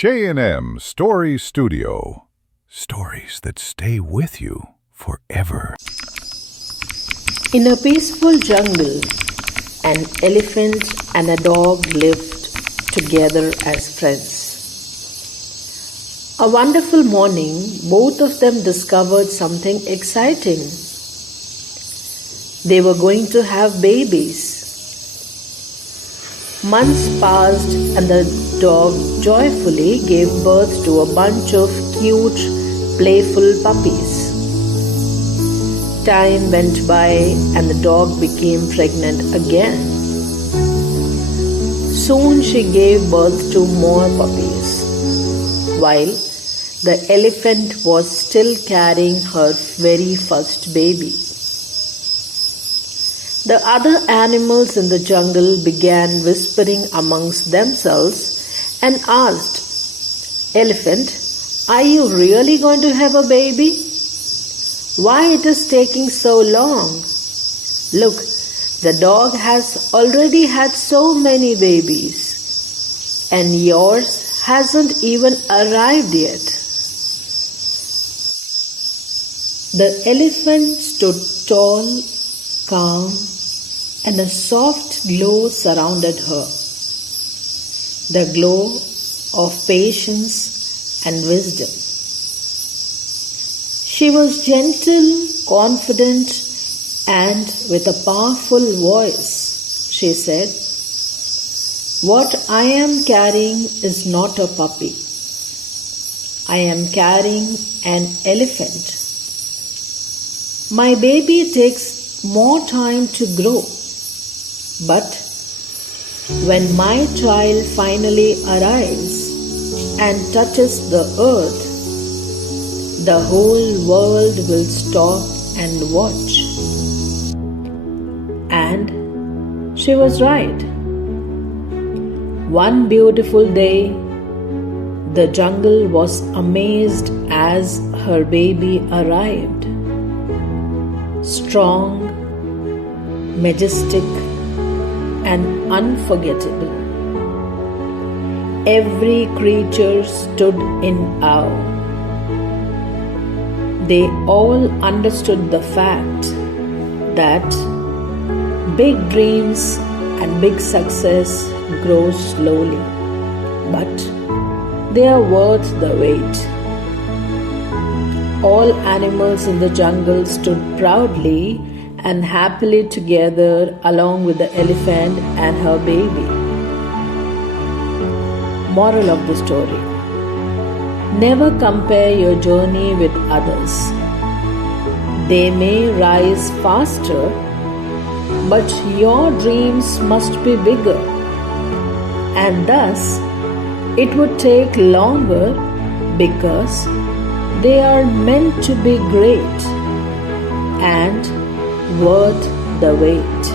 J&M Stories Studio. Stories that stay with you forever. In a peaceful jungle, an elephant and a dog lived together as friends. A wonderful morning, both of them discovered something exciting. They were going to have babies. Months passed and the dog joyfully gave birth to a bunch of cute, playful puppies. Time went by and the dog became pregnant again. Soon she gave birth to more puppies, while the elephant was still carrying her very first baby. The other animals in the jungle began whispering amongst themselves and asked, "Elephant, are you really going to have a baby? Why it is taking so long? Look, the dog has already had so many babies, and yours hasn't even arrived yet." The elephant stood tall, calm, and a soft glow surrounded her. The glow of patience and wisdom. She was gentle, confident, and with a powerful voice. She said, "What I am carrying is not a puppy. I am carrying an elephant. My baby takes more time to grow. But when my child finally arrives and touches the earth, the whole world will stop and watch." And she was right. One beautiful day, the jungle was amazed as her baby arrived. Strong, majestic, and unforgettable. Every creature stood in awe. They all understood the fact that big dreams and big success grow slowly, but they are worth the wait. All animals in the jungle stood proudly and happily together along with the elephant and her baby. Moral of the story: never compare your journey with others. They may rise faster, but your dreams must be bigger, and thus it would take longer because they are meant to be great and worth the wait.